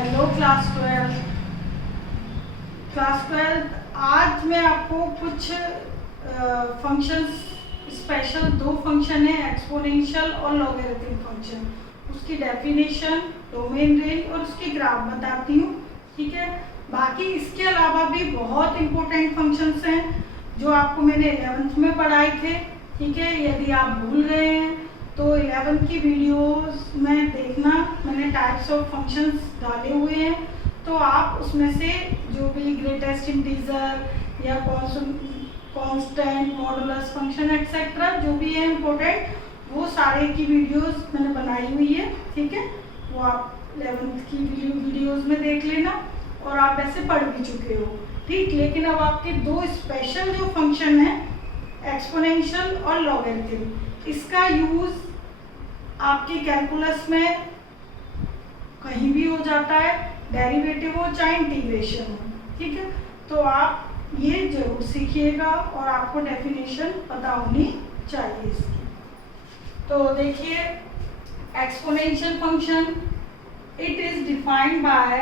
Hello class 12 आज मैं आपको कुछ फंक्शंस स्पेशल दो फंक्शन है एक्सपोनेंशियल और लॉगरिथम फंक्शन, उसकी डेफिनेशन, डोमेन रेंज और उसकी ग्राफ बताती हूँ। ठीक है, बाकी इसके अलावा भी बहुत इंपॉर्टेंट फंक्शंस हैं जो आपको मैंने 11th में पढ़ाए थे। ठीक है, यदि आप भूल गए हैं तो 11th की वीडियोस में देखना, मैंने टाइप्स ऑफ फंक्शंस डाले हुए हैं, तो आप उसमें से जो भी ग्रेटेस्ट इंटीजर या कांस्टेंट, मॉडुलस फंक्शन एक्सेट्रा जो भी है इम्पोर्टेंट, वो सारे की वीडियोस मैंने बनाई हुई है। ठीक है, वो आप 11th की वीडियोस में देख लेना और आप ऐसे पढ़ भी चुके हो। ठीक, लेकिन अब आपके दो स्पेशल जो फंक्शन है एक्सपोनेंशियल और लॉगरिथम, इसका यूज आपके कैलकुलस में कहीं भी हो जाता है, डेरिवेटिव हो चाहे इंटीग्रेशन हो। ठीक है, तो आप ये जरूर सीखिएगा और आपको डेफिनेशन पता होनी चाहिए इसकी। तो देखिए, exponential function it is defined bye,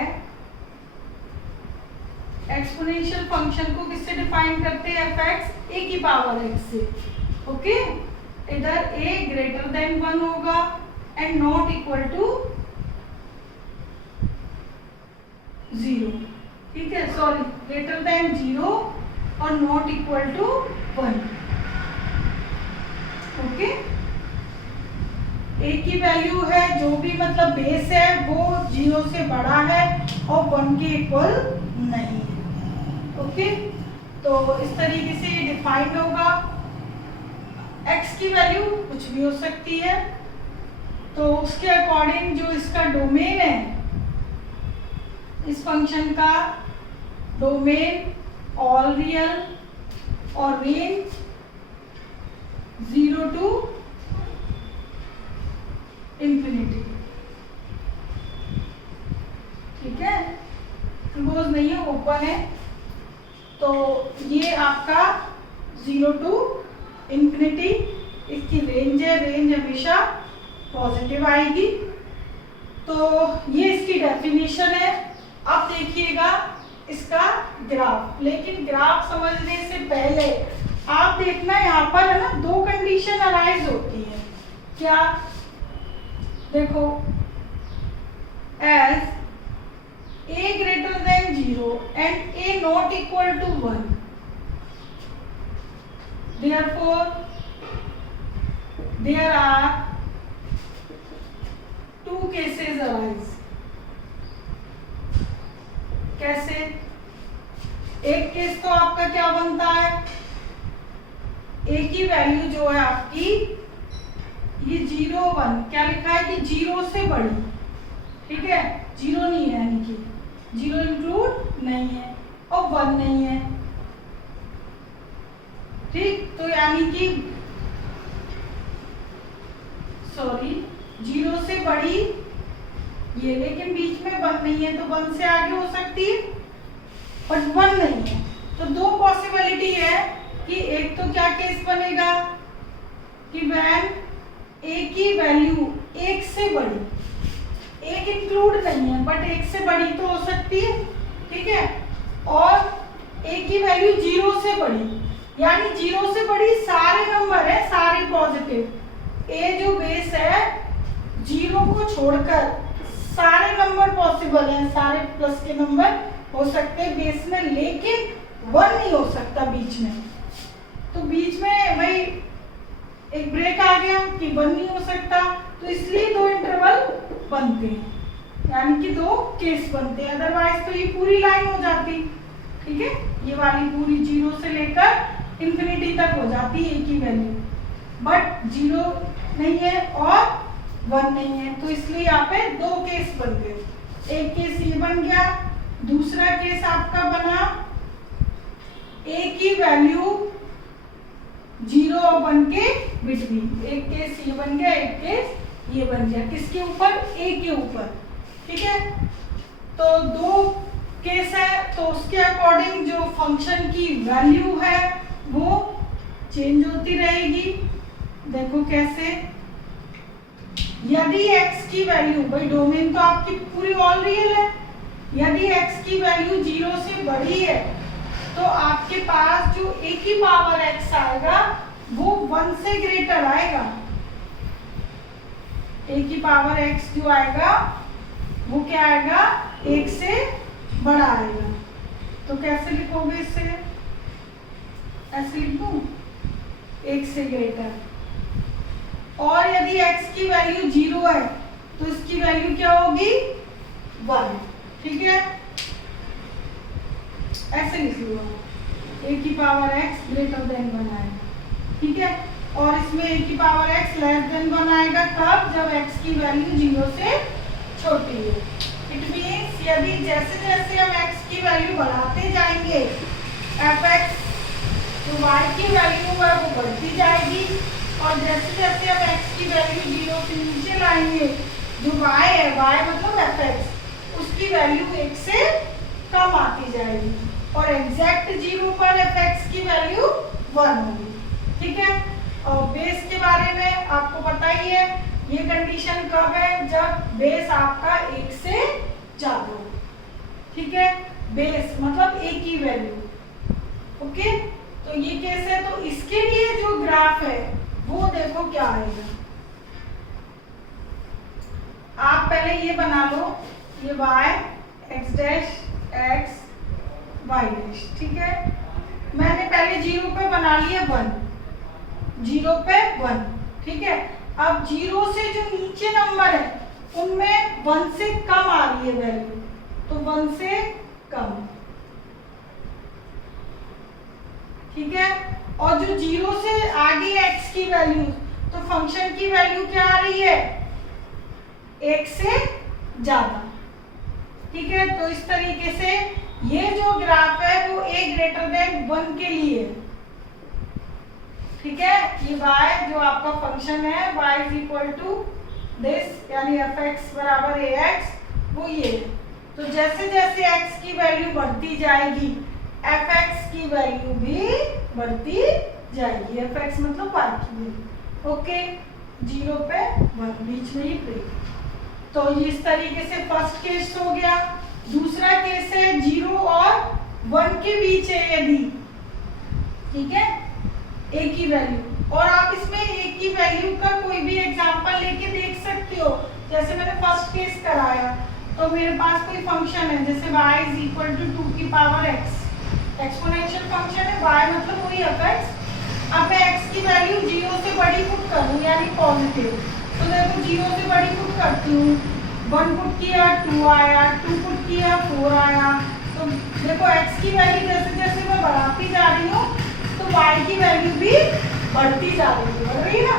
exponential function को किससे डिफाइन करते हैं? fx a की पावर x से। ओके, इधर a ग्रेटर देन 1 होगा एंड नॉट इक्वल टू 0। ठीक है, सॉरी, ग्रेटर देन 0 और not equal to 1। Okay, a की वैल्यू है जो भी मतलब बेस है वो 0 से बड़ा है और 1 के इक्वल नहीं है। ओके, तो इस तरीके से ये डिफाइंड होगा। x की वैल्यू कुछ भी हो सकती है, तो उसके अकॉर्डिंग जो इसका डोमेन है, इस फंक्शन का डोमेन ऑल रियल और रेंज 0 टू इंफिनिटी। ठीक है, क्लोज नहीं है, ओपन है, तो ये आपका 0 टू इंफिनिटी इसकी रेंज है। रेंज हमेशा पॉजिटिव आएगी। तो ये इसकी डेफिनेशन है। अब देखिएगा इसका ग्राफ, लेकिन ग्राफ समझने से पहले आप देखना यहाँ पर है ना, दो कंडीशन अराइज होती है। क्या? देखो, as a greater than 0 and a not equal to 1, therefore there are two cases arise। कैसे? एक केस तो आपका क्या बनता है, a की वैल्यू जो है आपकी ये 0 1, क्या लिखा है कि 0 से बड़ी। ठीक है, 0 नहीं है, यानी कि 0 इंक्लूड नहीं है और 1 नहीं है। ठीक, तो यानी कि सॉरी 0 से बड़ी ये, लेकिन बीच में 1 नहीं है, तो 1 से आगे हो सकती है बट 1 नहीं है। तो दो पॉसिबिलिटी है कि एक तो क्या केस बनेगा कि व्हेन a की वैल्यू 1 से बड़ी, 1 इंक्लूड नहीं है बट 1 से बड़ी तो हो सकती है। ठीक है, और a की वैल्यू 0 से बड़ी, यानी 0 से बड़ी सारे नंबर है, सारे पॉजिटिव। a जो बेस है 0 को छोड़कर सारे नंबर पॉसिबल हैं, सारे प्लस के नंबर हो सकते हैं बेस में, लेकिन 1 नहीं हो सकता बीच में। तो बीच में भाई एक ब्रेक आ गया कि 1 नहीं हो सकता, तो इसलिए दो इंटरवल बनते हैं, यानी कि दो केस बनते हैं, अदरवाइज तो ये पूरी लाइन हो जाती। ठीक है, ये वाली पूरी 0 से लेकर इंफिनिटी तक हो जाती है a की वैल्यू, बट 0 नहीं है और 1 नहीं है, तो इसलिए यहाँ पे दो केस बन गए। एक केस ये बन गया, दूसरा केस आपका बना a की वैल्यू 0 और 1 के बिटवीन। एक केस ये बन गया, एक केस ये बन गया, किसके ऊपर? a के ऊपर। ठीक है, तो दो केस है, तो उसके अकॉर्डिंग जो फंक्शन की वैल्यू है वो चेंज होती रहेगी। देखो कैसे, यदि x की वैल्यू, भाई डोमेन तो आपकी पूरी ऑल रियल है, यदि x की वैल्यू 0 से बड़ी है तो आपके पास जो a की पावर x आएगा वो 1 से ग्रेटर आएगा। a की पावर x जो आएगा वो क्या आएगा, 1 से बड़ा आएगा। तो कैसे लिखोगे इसे, ऐसे लिख दूं, 1 से ग्रेटर। और यदि x की वैल्यू 0 है तो इसकी वैल्यू क्या होगी, 1। ठीक है, ऐसे लिख लो, a की पावर x ग्रेटर देन 1 आएगा। ठीक है, और इसमें a की पावर x लेस देन 1 आएगा कब, जब x की वैल्यू 0 से छोटी है। इट मीन्स यदि जैसे जैसे हम x की वैल्यू बढ़ाते जाएंगे f(x), तो y की वैल्यू है वो बढ़ती जाएगी, और जैसे जैसे हम x की वैल्यू 0 से नीचे लाएंगे, जो y है, y मतलब f(x), उसकी वैल्यू 1 से कम आती जाएगी, और एग्जैक्ट 0 पर f(x) की वैल्यू 1 होगी। ठीक है, और बेस के बारे में आपको पता ही है, ये कंडीशन कब है, जब बेस आपका 1 से ज्यादा हो। ठीक है, बेस मतलब a की वैल्यू। ओके, तो ये केस है, तो इसके लिए जो ग्राफ है वो देखो क्या आएगा। आप पहले ये बना लो, ये y x dash x y dash. ठीक है, मैंने पहले 0 पे बना लिया 1, 0 पे 1। ठीक है, अब 0 से जो नीचे नंबर है उनमें 1 से कम आ रही है वैल्यू, तो 1 से कम। ठीक है, और जो 0 से आगे x की वैल्यू, तो फंक्शन की वैल्यू क्या आ रही है, 1 से ज्यादा। ठीक है, तो इस तरीके से ये जो ग्राफ है वो a ग्रेटर देन 1 के लिए। ठीक है, ये y जो आपका फंक्शन है y is equal to this, यानी f(x) बराबर ax, वो ये है। तो जैसे जैसे x की वैल्यू बढ़ती जाएगी f(x) की वैल्यू भी बढ़ती जाएगी। f(x) मतलब y की वैल्यू। ओके, 0 पे 1 बीच में ही ब्रेक। तो इस तरीके से फर्स्ट केस हो गया। दूसरा केस है 0 और 1 के बीच है यदि, ठीक है, a की वैल्यू, और आप इसमें a की वैल्यू का कोई भी एग्जांपल लेके देख सकते हो। जैसे मैंने फर्स्ट केस कराया, तो मेरे पास कोई फंक्शन है जैसे y इज इक्वल टू 2 की पावर x, एक्सपोनेंशियल फंक्शन है, y मतलब वही f(x). अब मैं x की वैल्यू 0 से बड़ी पुट करूँ यानी पॉजिटिव, तो देखो 0 से बड़ी पुट करती हूँ, 1 पुट किया 2 आया, 2 पुट किया 4 आया। तो देखो x की वैल्यू जैसे जैसे मैं बढ़ाती जा रही हूँ तो y की वैल्यू भी बढ़ती जा रही है, बढ़ रही है ना।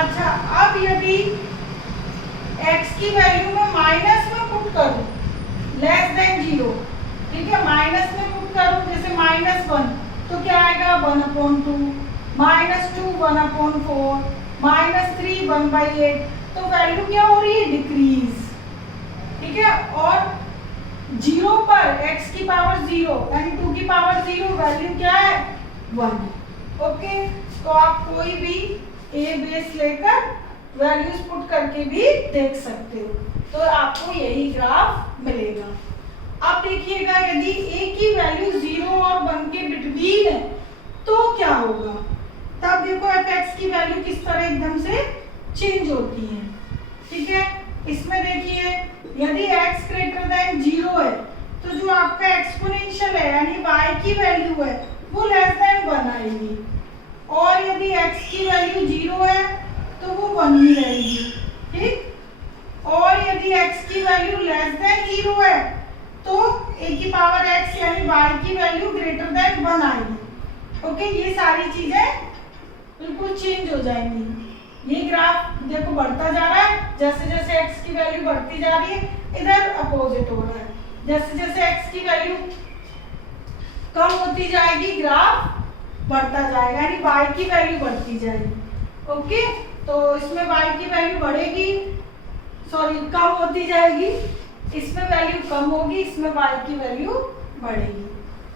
अच्छा, अब यदि x की वैल्यू में माइनस में पुट करूँ लेस देन 0, ठीक है, माइनस में पुट करूँ जैसे -1, तो क्या आएगा 1/2, -2 1/4, -3 1/8। तो वैल्यू क्या हो रही है, डिक्रीज। ठीक है, और 0 पर x की पावर 0 यानी 2 की पावर 0 वैल्यू क्या है, 1। ओके, तो आप कोई भी a बेस लेकर वैल्यूज पुट करके भी देख सकते हो, तो आपको यही ग्राफ मिलेगा। अब देखिएगा यदि a की वैल्यू 0 और 1 के बिटवीन है तो क्या होगा। तब देखो f(x) की वैल्यू किस तरह एकदम से चेंज होती है। ठीक है, इसमें देखिए यदि x ग्रेटर देन 0 है तो जो आपका एक्सपोनेंशियल है यानी y की वैल्यू है वो लेस देन 1 आएगी, और यदि x की वैल्यू 0 है तो वो 1 ही रहेगी। ठीक, और यदि x की वैल्यू लेस देन 0 है तो a की पावर x यानी y की वैल्यू ग्रेटर देन 1 आएगी। ओके, ये सारी चीजें बिल्कुल चेंज हो जाएंगी। ये ग्राफ देखो बढ़ता जा रहा है, जैसे जैसे x की वैल्यू बढ़ती जा रही है, इधर अपोजिट हो रहा है, जैसे जैसे x की वैल्यू कम होती जाएगी ग्राफ बढ़ता जाएगा, यानी y की वैल्यू बढ़ती जाएगी। ओके, तो इसमें y की वैल्यू बढ़ेगी, सॉरी कम होती जाएगी, इसमें वैल्यू कम होगी, इसमें y की वैल्यू बढ़ेगी।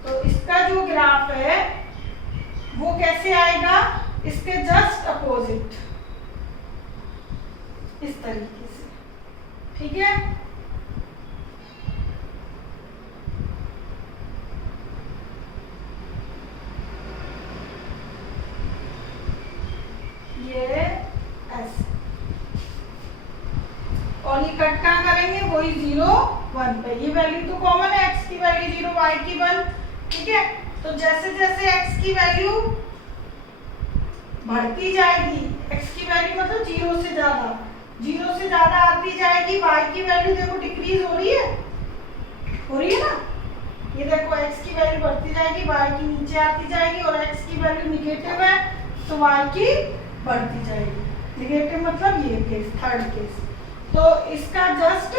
तो इसका जो ग्राफ है वो कैसे आएगा, इसके जस्ट अपोजिट, इस तरीके से। ठीक है, और ये कट कहाँ करेंगे, वही 0 1 पे। ये वैल्यू तो कॉमन है, x की वैल्यू 0 y की 1, ठीक है। तो जैसे जैसे x की वैल्यू बढ़ती जाएगी, x की वैल्यू मतलब 0 से ज्यादा आती जाएगी, y की वैल्यू देखो डिक्रीज हो रही है ना। ये देखो x की वैल्यू बढ़ती जाएगी, y की नीचे आती जाएगी, और x की वैल्यू निगेटिव है तो y की बढ़ती जाएगी। निगेटिव मतलब ये केस, थर्ड केस। तो इसका जस्ट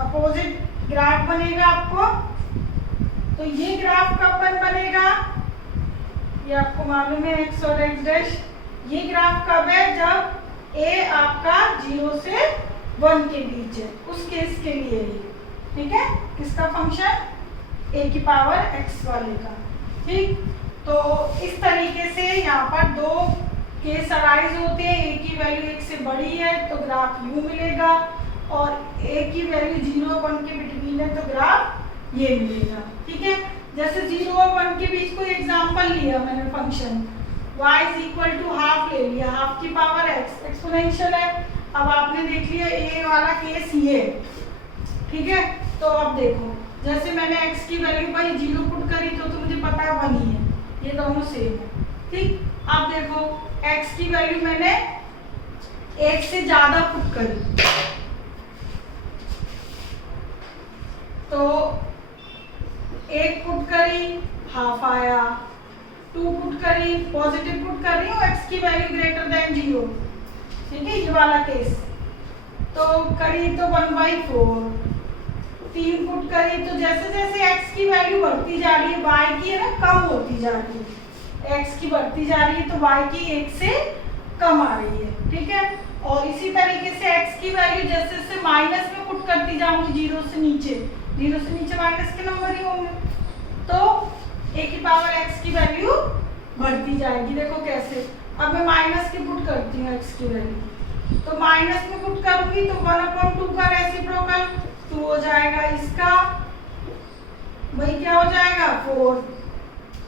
अपोजिट ग्राफ बनेगा आपको। तो ये ग्राफ कब बनेगा, ये आपको मालूम है x और x डैश। ये ग्राफ कब है, जब a आपका 0 से 1 के बीच है, उस केस के लिए ही, ठीक है। किसका फंक्शन, a की पावर x वाले का, ठीक। तो इस तरीके से यहाँ पर दो केस अराइज होते हैं। a की वैल्यू 1 से बड़ी है तो ग्राफ u मिलेगा, और a की वैल्यू 0 और 1 के बिटवीन है तो ग्राफ ये मिलेगा, ठीक है। जैसे 0 और 1 के बीच कोई एग्जांपल लिया मैंने, function y is equal to half ले लिया, हाफ की पावर x, एक्सपोनेंशियल है। अब आपने देख लिया a वाला केस ये, ठीक है। तो अब देखो, जैसे मैंने x की वैल्यू भाई 0 पुट करी तो मुझे पता है 1 ही है, ये दोनों सेम है, ठीक। अब देखो x की वैल्यू मैंने 1 से ज्यादा पुट करी, तो 1 पुट करी हाफ आया, 2 पुट करी पॉजिटिव पुट कर रही हूँ, x की वैल्यू ग्रेटर देन 0, ठीक है, ये वाला केस। तो करी तो 1/4, 3 पुट करी तो जैसे जैसे x की वैल्यू बढ़ती जा रही है, y की है ना कम होती जा रही है, x की बढ़ती जा रही है तो y की 1 से कम आ रही है, ठीक है। और इसी तरीके से x की वैल्यू जैसे जैसे माइनस में पुट करती जाऊंगी, 0 से नीचे माइनस के नंबर ही होंगे, तो a की पावर x की वैल्यू बढ़ती जाएगी। देखो कैसे, अब मैं माइनस की पुट करती हूँ x की वैल्यू, तो माइनस में पुट करूंगी तो 1/2 का रेसिप्रोकल 2 हो जाएगा, इसका वही क्या हो जाएगा 4,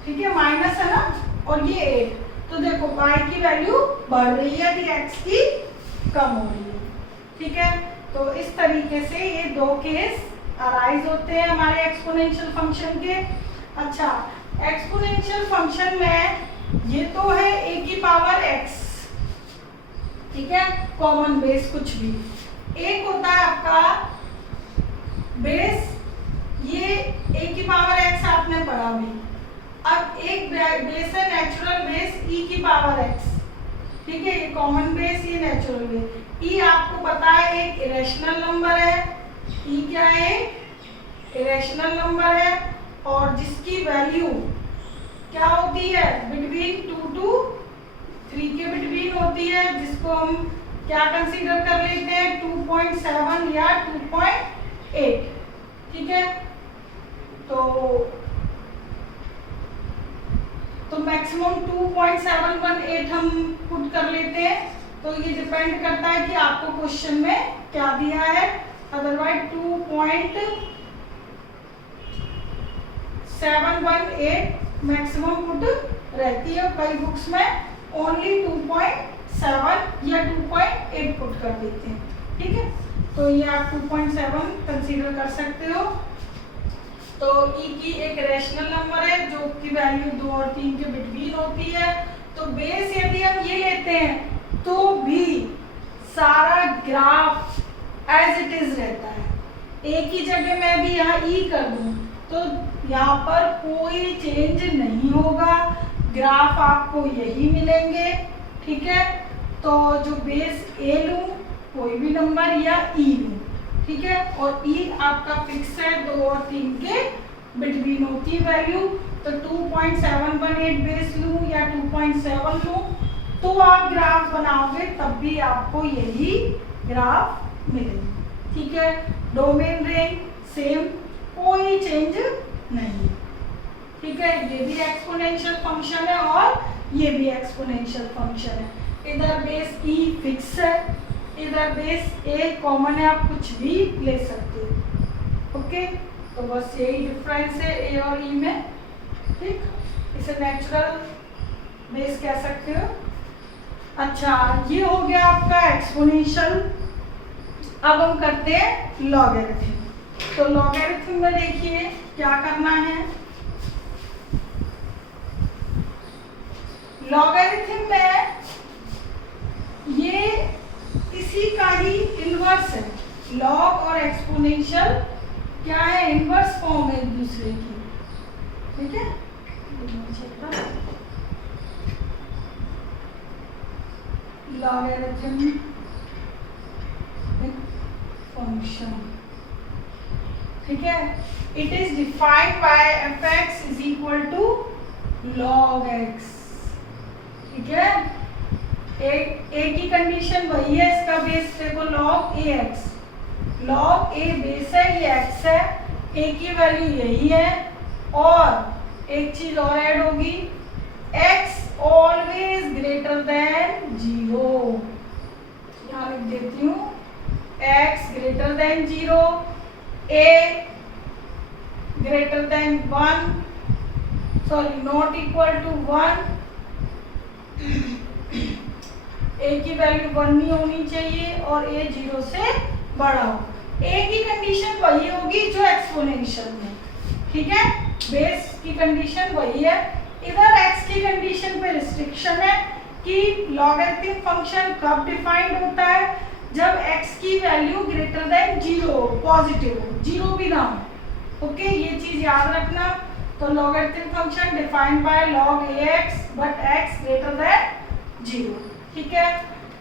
ठीक है, माइनस है ना, और ये 8। तो देखो y की वैल्यू बढ़ रही है कि x की कम हो रही है, ठीक है। तो इस तरीके से ये दो केस अराइज होते हैं हमारे एक्सपोनेंशियल फंक्शन के। अच्छा, एक्सपोनेंशियल फंक्शन में ये तो है a की पावर x, ठीक है, कॉमन बेस कुछ भी। एक होता है आपका बेस, ये a की पावर x आपने पढ़ा भी। अब एक बेस है नेचुरल बेस e की पावर x, ठीक है, ये कॉमन बेस, ये नेचुरल बेस। e आपको पता है एक इरेशनल नंबर है, e क्या है, इरेशनल नंबर है, और जिसकी वैल्यू क्या होती है, बिटवीन 2 to 3 के बिटवीन होती है, जिसको हम क्या कंसीडर कर लेते हैं 2.7 या 2.8, ठीक है। तो मैक्सिमम 2.718 हम पुट कर लेते हैं। तो ये डिपेंड करता है कि आपको क्वेश्चन में क्या दिया है, अदरवाइज 2.718 मैक्सिमम पुट रहती है, कई बुक्स में ओनली 2.7 या 2.8 पुट कर देते हैं, ठीक है। तो ये आप 2.7 कंसीडर कर सकते हो। तो e की एक रैशनल नंबर है जो की वैल्यू 2 और 3 के बिटवीन होती है। तो बेस यदि हम ये लेते हैं तो भी सारा ग्राफ एज इट इज रहता है, एक ही जगह मैं भी यहाँ e कर दूं तो यहाँ पर कोई चेंज नहीं होगा, ग्राफ आपको यही मिलेंगे, ठीक है। तो जो बेस a लूं कोई भी नंबर या e लूं, ठीक है, और e आपका फिक्स है 2 और 3 के बिटवीन होती है वैल्यू। तो 2.718 बेस लूं या 2.7 लूं तो आप ग्राफ बनाओगे तब भी आपको यही ग्राफ मिलेगा, ठीक है। डोमेन रेंज सेम, कोई चेंज नहीं, ठीक है। ये भी एक्सपोनेंशियल फंक्शन है और ये भी एक्सपोनेंशियल फंक्शन है। इधर बेस e फिक्स है, इधर बेस a कॉमन है, आप कुछ भी ले सकते हो, ओके। तो बस यही डिफरेंस है a और e में, ठीक। इसे नेचुरल बेस कह सकते हो। अच्छा, ये हो गया आपका एक्सपोनेंशियल अब हम करते हैं लॉगरिथम। तो लॉगरिथम में देखिए क्या करना है। लॉगरिथम में ये इसी का ही इनवर्स है। लॉग और एक्सपोनेंशियल क्या है, इनवर्स फॉर्म है एक दूसरे की, ठीक है। लॉगरिथम फंक्शन, ठीक है। It is defined by fx is equal to log x, ठीक है। एक ही कंडीशन वही है, इसका बेस देखो log ax, log a base है, ये x है, a की वैल्यू यही है, और एक चीज और ऐड होगी, x ऑलवेज ग्रेटर देन 0, यहाँ लिख देती हूँ x greater than 0, a greater than 1, sorry not equal to 1, a की वैल्यू 1 नहीं होनी चाहिए और a 0 से बड़ा हो। a की कंडीशन वही होगी जो एक्सपोनेंशियल में, ठीक है, बेस की कंडीशन वही है। इधर x की कंडीशन पे रिस्ट्रिक्शन है कि लॉगरिथम फंक्शन कब डिफाइंड होता है, जब x की वैल्यू ग्रेटर देन 0 पॉजिटिव हो, 0 भी ना हो, ओके, ये चीज याद रखना। तो logarithm function defined by log ax but x greater than 0, ठीक है।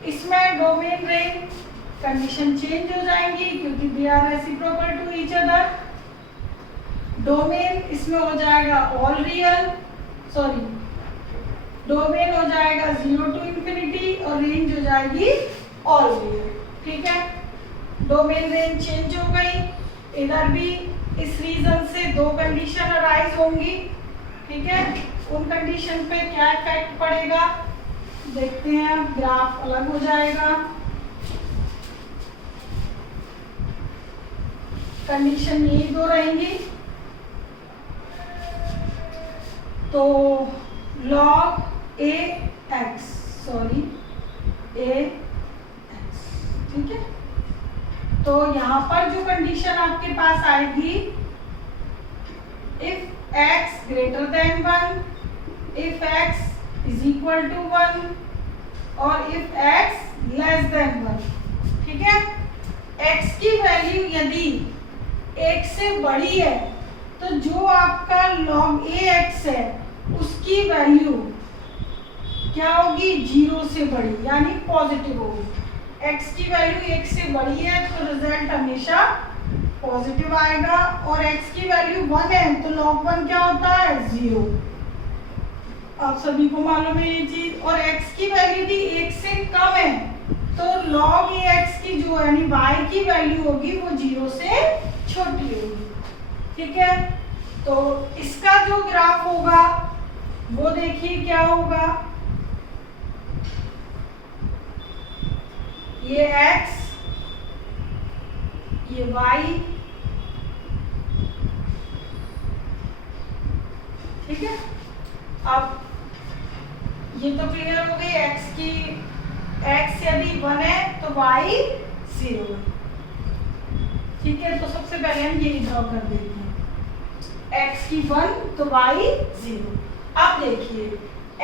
इसमें डोमेन रेंज कंडीशन चेंज हो जाएंगी क्योंकि they are reciprocal to each other. Domain इसमें हो जाएगा ऑल रियल, सॉरी डोमेन हो जाएगा 0 टू इंफिनिटी और रेंज हो जाएगी ऑल रियल, ठीक है। डोमेन रेंज चेंज हो गई। इधर भी इस रीजन से दो कंडीशन अराइज होंगी, ठीक है। उन कंडीशन पे क्या इफेक्ट पड़ेगा देखते हैं। अब ग्राफ अलग हो जाएगा। कंडीशन यही दो रहेंगी। तो log ax, सॉरी ax, ठीक है। तो यहाँ पर जो कंडीशन आपके पास आएगी, if x greater than 1, if x is equal to 1 और इफ x लेस देन 1, ठीक है। x की वैल्यू यदि 1 से बड़ी है तो जो आपका log ax है उसकी वैल्यू क्या होगी, 0 से बड़ी यानी पॉजिटिव होगी। x की वैल्यू 1 से बड़ी है तो रिजल्ट हमेशा पॉजिटिव आएगा, और x की वैल्यू 1 है तो log 1 क्या होता है, 0। आप सभी को मालूम है ये चीज। और x की वैल्यू भी 1 से कम है तो log ax की जो यानी y की वैल्यू होगी वो 0 से छोटी होगी, ठीक है। तो इसका जो ग्राफ होगा वो देखिए क्या होगा, ये x, ये y, ठीक है। अब ये तो क्लियर हो गई, x यदि 1 है तो y 0 है, ठीक है। तो सबसे पहले हम ये ड्रॉ कर देते हैं, x की 1 तो y 0। अब देखिए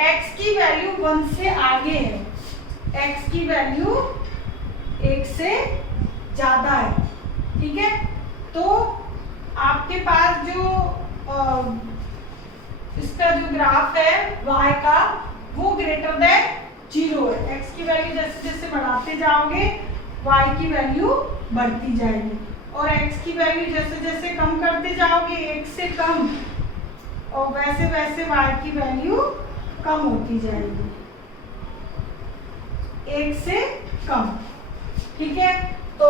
x की वैल्यू 1 से आगे है, x की वैल्यू 1 से ज्यादा है, ठीक है। तो आपके पास जो इसका जो ग्राफ है y का वो ग्रेटर देन 0 है। x की वैल्यू जैसे जैसे बढ़ाते जाओगे y की वैल्यू बढ़ती जाएगी, और x की वैल्यू जैसे जैसे कम करते जाओगे 1 से कम, और वैसे वैसे y की वैल्यू कम होती जाएगी 1 से कम, ठीक है। तो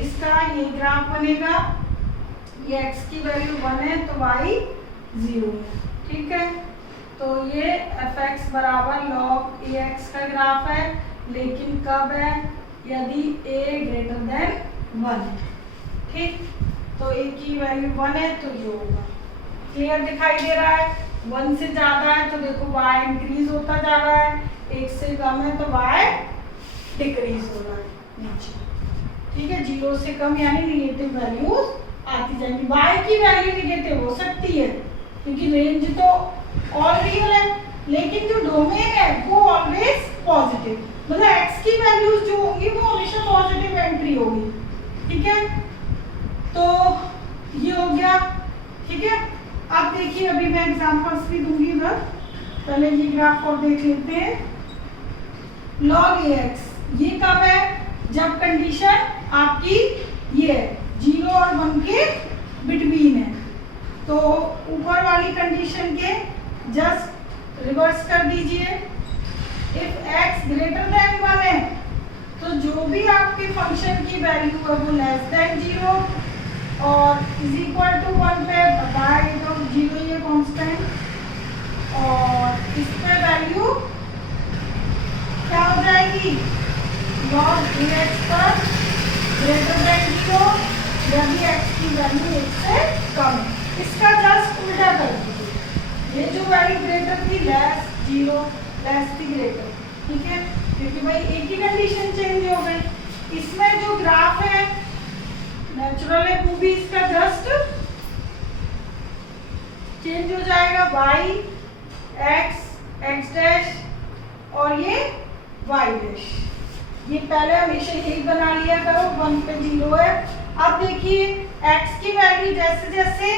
इसका ये ग्राफ बनेगा, ये x की वैल्यू 1 है तो y 0 है, ठीक है। तो ये fx बराबर log ax का ग्राफ है, लेकिन कब है, यदि a ग्रेटर देन 1, ठीक। तो a की वैल्यू 1 है तो ये होगा, क्लियर दिखाई दे रहा है। 1 से ज्यादा है तो देखो y इंक्रीज होता जा रहा है, 1 से कम है तो y डिक्रीज हो रहा है नीचे, ठीक है। 0 जीरो से कम यानी निगेटिव वैल्यूज आती जाएंगी। y की वैल्यू निगेटिव हो सकती है क्योंकि रेंज तो ऑल रियल है, लेकिन जो डोमेन है वो ऑलवेज पॉजिटिव, मतलब x की वैल्यूज जो होंगी वो हमेशा पॉजिटिव एंट्री होगी। ठीक है, तो ये हो गया। ठीक है, अब देखिए अभी मैं एग्जांपल्स भी दूंगी इधर, पहले ये ग्राफ और देख लेते हैं। log ax ये कब है, जब कंडीशन आपकी ये 0 और 1 के बिटवीन है, तो ऊपर वाली कंडीशन के जस्ट रिवर्स कर दीजिए। इफ x ग्रेटर देन 1 है तो जो भी आपके फंक्शन की वैल्यू है वो लेस देन 0 और इज इक्वल टू 1 पे बताए तो 0 ये कांस्टेंट, और इस पे वैल्यू क्या हो जाएगी, log ax पर ग्रेटर देन 0 यदि x की वैल्यू 1 से कम है। इसका जस्ट उल्टा कर दीजिए, ये जो वैल्यू ग्रेटर थी लेस 0 लेस थी ग्रेटर। ठीक है, क्योंकि भाई एक ही कंडीशन चेंज हो गई। इसमें जो ग्राफ है नेचुरल है वो भी इसका जस्ट चेंज हो जाएगा, y x x डैश और ये y डैश। ये पहले हमेशा यही बना लिया करो, 1 पे 0 है। अब देखिए x की वैल्यू जैसे जैसे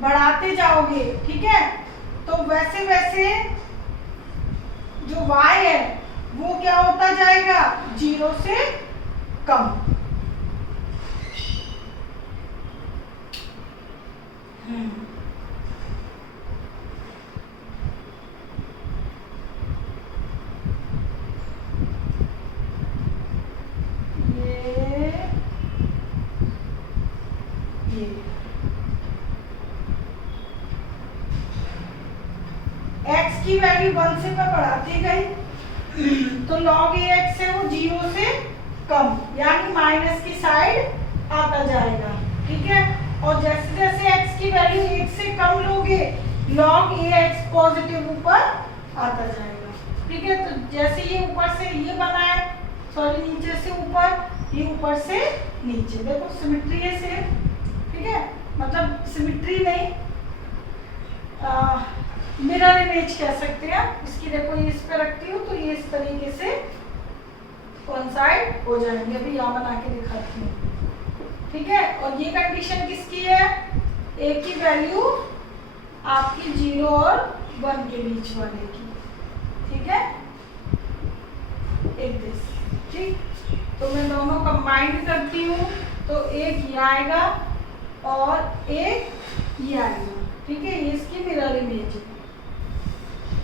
बढ़ाते जाओगे, ठीक है, तो वैसे वैसे जो y है वो क्या होता जाएगा, 0 से कम। ये x की वैल्यू 1 से मैं बढ़ाती गई तो log ax है वो 0 से कम यानी माइनस की साइड आता जाएगा। ठीक है, और जैसे जैसे x की वैल्यू 1 से कम लोगे log ax पॉजिटिव ऊपर आता जाएगा। ठीक है, तो जैसे ये ऊपर से ये बना है, सॉरी नीचे से ऊपर, ये ऊपर से नीचे, देखो सिमेट्री है सेम। ठीक है, मतलब सिमेट्री नहीं, मिरर इमेज कह सकते हैं। इसकी देखो ये इस पे रखती हूँ तो ये इस तरीके से कोइंसाइड हो जाएंगे। अभी यहाँ बना के दिखाती हूँ। ठीक है, और ये कंडीशन किसकी है, a की वैल्यू आपकी 0 और 1 के बीच वाले की। ठीक है, एक दिस। ठीक, तो मैं दोनों कंबाइंड करती हूँ तो एक ये आएगा और एक ये आएगा। ठीक है, ये इसकी मिरर इमेज है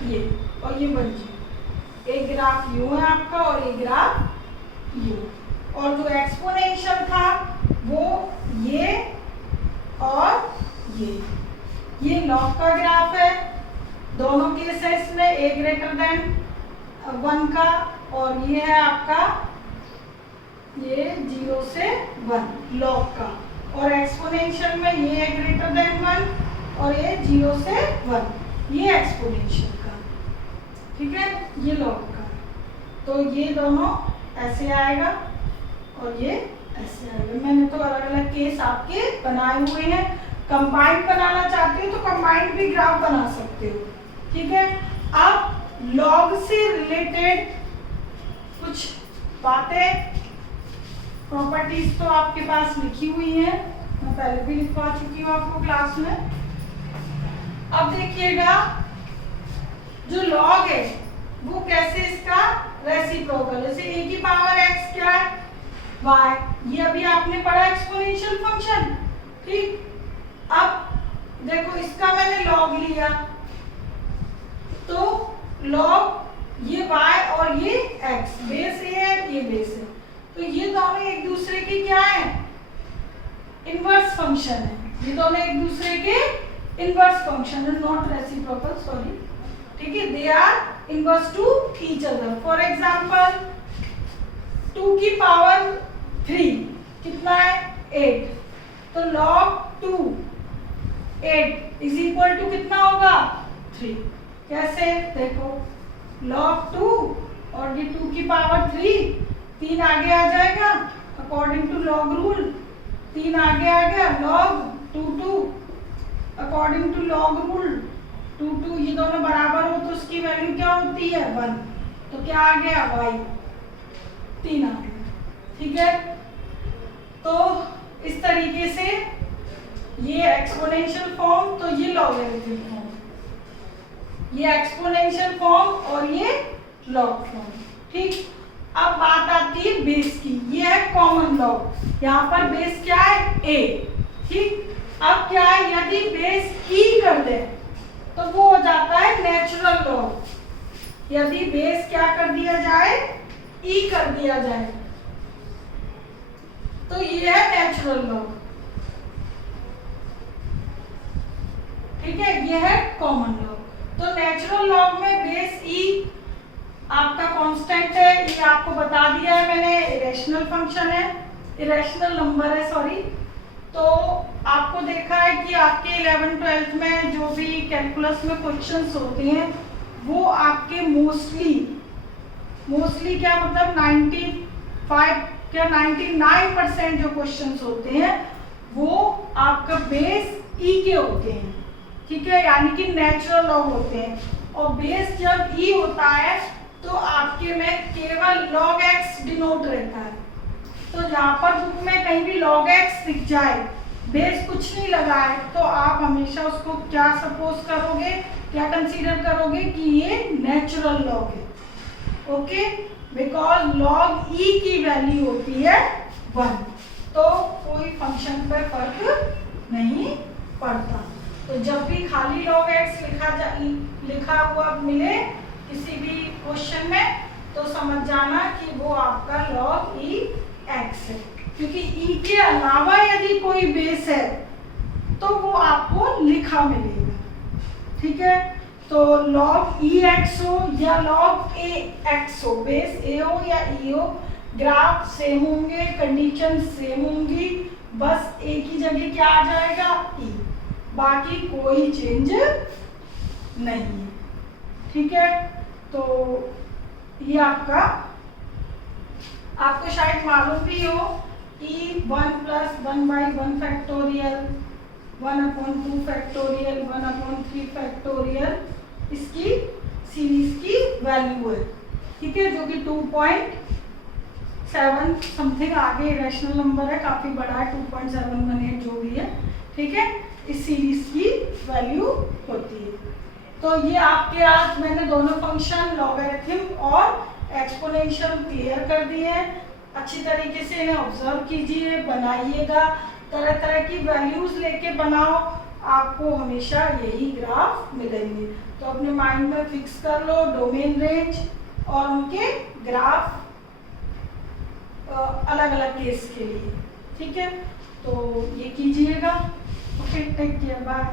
ये, और ये बन जी एक ग्राफ यूं है आपका और एक ग्राफ यूं, और जो एक्सपोनेंशियल था वो ये और ये लॉग का ग्राफ है। दोनों केसेस में a ग्रेटर देन 1 का, और ये है आपका ये 0 से 1 लॉग का, और एक्सपोनेंशियल में ये है ग्रेटर देन 1 और ये 0 से 1 ये एक्सपोनेंशियल का। ठीक है, ये लॉग का, तो ये दोनों ऐसे आएगा और ये ऐसे आएगा। मैंने तो अलग अलग केस आपके बनाए हुए हैं, कंबाइंड बनाना चाहते हो तो कंबाइंड भी ग्राफ बना सकते हो। ठीक है, अब लॉग से रिलेटेड कुछ बातें, प्रॉपर्टीज तो आपके पास लिखी हुई हैं, मैं पहले भी लिखवा चुकी हूँ आपको क्लास में। अब देखिएगा जो लॉग है वो कैसे इसका रेसिप्रोकल, जैसे a की पावर x क्या है, y, ये अभी आपने पढ़ा एक्सपोनेंशियल फंक्शन। ठीक, अब देखो इसका मैंने लॉग लिया तो लॉग ये y और ये x, बेस a है ये बेस है, तो ये दोनों एक दूसरे के क्या है, इनवर्स फंक्शन है। ये दोनों एक दूसरे के इनवर्स फंक्शन है, नॉट रेसिप्रोकल, सॉरी। ठीक है, they are inverse two each other. For example 2 की पावर 3 कितना है, 8, तो log 2 8 इज इक्वल टू कितना होगा, 3। कैसे, देखो log 2 और ये 2 की पावर 3 आगे आ जाएगा और अकॉर्डिंग टू लॉग रूल 3 आगे आ गया, log 2 according to log rule 2 ये दोनों बराबर हो तो उसकी वैल्यू क्या होती है 1, तो क्या आ गया y 3 आ गया। ठीक है, तो इस तरीके से ये एक्सपोनेंशियल फॉर्म, तो ये लॉगरिथमिक फॉर्म, ये एक्सपोनेंशियल फॉर्म और ये लॉग फॉर्म। ठीक, अब बात आती है बेस की, ये है कॉमन लॉग, यहाँ पर बेस क्या है a। ठीक, अब क्या है, यदि बेस e कर दे तो वो हो जाता है नेचुरल लॉग। यदि बेस क्या कर दिया जाए, e कर दिया जाए, तो ये है नेचुरल लॉग। ठीक है, ये है कॉमन लॉग। तो नेचुरल लॉग में बेस e आपका कांस्टेंट है, ये आपको बता दिया है मैंने, इरेशनल फंक्शन है, इरेशनल नंबर है, सॉरी। तो आपको देखा है कि आपके 11th-12th में जो भी कैलकुलस में क्वेश्चंस होते हैं वो आपके मोस्टली क्या मतलब 99% जो क्वेश्चंस होते हैं वो आपका बेस ई के होते हैं। ठीक है, यानी कि नेचुरल लॉग होते हैं, और बेस जब ई होता है तो आपके में केवल log x डिनोट रहता है। तो जहाँ पर बुक में कहीं भी log x दिख जाए, बेस कुछ नहीं लगा है, तो आप हमेशा उसको क्या सपोज करोगे, क्या कंसीडर करोगे कि ये नेचुरल लॉग है। ओके, बिकॉज log e की वैल्यू होती है 1, तो कोई फंक्शन पे फर्क नहीं पड़ता। तो जब भी खाली log x लिखा हुआ मिले किसी भी क्वेश्चन में, तो समझ जाना कि वो आपका log e x है, क्योंकि e के अलावा यदि कोई बेस है तो वो आपको लिखा मिलेगा। ठीक है, तो log e x हो या log a x हो, बेस a हो या e हो, ग्राफ सेम होंगे, कंडीशन सेम होंगी, बस a की जगह क्या आ जाएगा e, बाकी कोई चेंज नहीं है। ठीक है, तो ये आपको शायद मालूम भी हो कि 1 + 1/1 फैक्टोरियल, 1/2 फैक्टोरियल, 1/3 फैक्टोरियल इसकी सीरीज की वैल्यू है। ठीक है, जो कि 2.7 समथिंग आगे रैशनल नंबर है, काफी बड़ा है, 2.718 जो भी है। ठीक है, इस सीरीज की वैल्यू होती है। तो ये आपके आज मैंने दोनों फंक्शन लॉगरिथम और एक्सपोनेंशियल क्लियर कर दिए हैं। अच्छी तरीके से इन्हें ऑब्जर्व कीजिए, बनाइएगा, तरह तरह की वैल्यूज लेके बनाओ, आपको हमेशा यही ग्राफ मिलेंगे। तो अपने माइंड में फिक्स कर लो डोमेन रेंज और उनके ग्राफ अलग अलग केस के लिए। ठीक है, तो ये कीजिएगा। Okay, take care, bye.